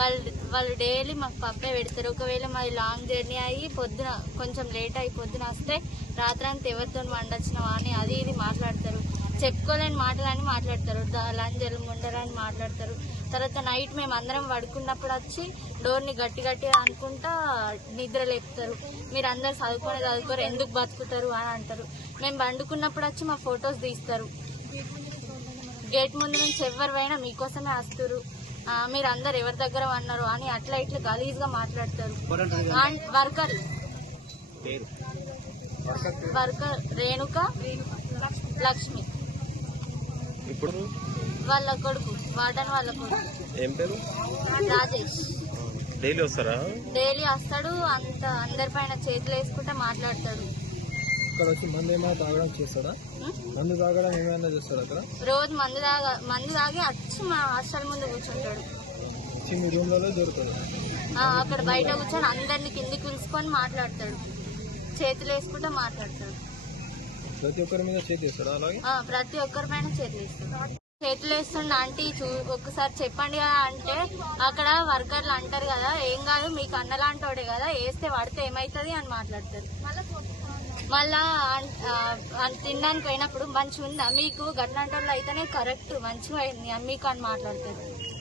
వాళ్ళు వాళ్ళు డైలీ మాకు పప్పే పెడతారు ఒకవేళ మాది లాంగ్ జర్నీ అయ్యి పొద్దున కొంచెం లేట్ అయ్యి పొద్దున వస్తే రాత్రాంతి ఎవరితో వండొచ్చినావా అని అది ఇది మాట్లాడతారు చెప్పుకోలేని మాటలని మాట్లాడతారు లంజలు ముండరని మాట్లాడతారు తర్వాత నైట్ మేము అందరం పడుకున్నప్పుడు వచ్చి డోర్ని గట్టి గట్టి అనుకుంటా నిద్ర లేపుతారు మీరు అందరు చదువుకొని చదువుకోరు ఎందుకు బతుకుతారు అని అంటారు మేము పండుకున్నప్పుడు వచ్చి మా ఫొటోస్ తీస్తారు గేట్ ముందు నుంచి పోయినా మీకోసమే వస్తారు మీరు అందరు ఎవరి దగ్గర అన్నారు అని అట్లా ఇట్లా గలీజ్ గా మాట్లాడతారు and worker worker Renuka Lakshmi ఇప్పుడు వాళ్ళ కొడుకు వాటన్ వాళ్ళ కొడుకు ఏం పేరు రాజేష్ డైలీ వస్తారా డైలీ వస్తాడు అంత అందరి పైన చేతులు వేసుకుంటే మాట్లాడతాడు ఇక్కడ వచ్చి మందు ఏమైనా తాగడం చేస్తాడా మందు తాగడం ఏమైనా చేస్తాడా అక్కడ రోజు మందు తాగ మందు తాగి వచ్చి మా హాస్టల్ ముందు కూర్చుంటాడు మీ రూమ్లలో దొరుకుతాడు అక్కడ బయట కూర్చొని అందరిని కింది పిలుచుకొని మాట్లాడతాడు చేతులు వేసుకుంటూ మాట్లాడతాడు ప్రతి ఒక్కరి మీద చేతి వేస్తాడు అలాగే ప్రతి ఒక్కరి పైన చేతులు వేస్తాడు చేతులు వేస్తుండ ఆంటీ చూ ఒక్కసారి చెప్పండి కదా అంటే అక్కడ వర్కర్లు అంటారు కదా ఏం కాదు మీకు అన్నలాంటోడే కదా వేస్తే వాడితే ఏమవుతుంది అని మాట్లాడతారు మళ్ళా తినడానికి పోయినప్పుడు మంచిగా ఉందా మీకు గట్లాంటి వాళ్ళు అయితేనే కరెక్ట్ మంచిగా అయింది మీకు అని మాట్లాడుతుంది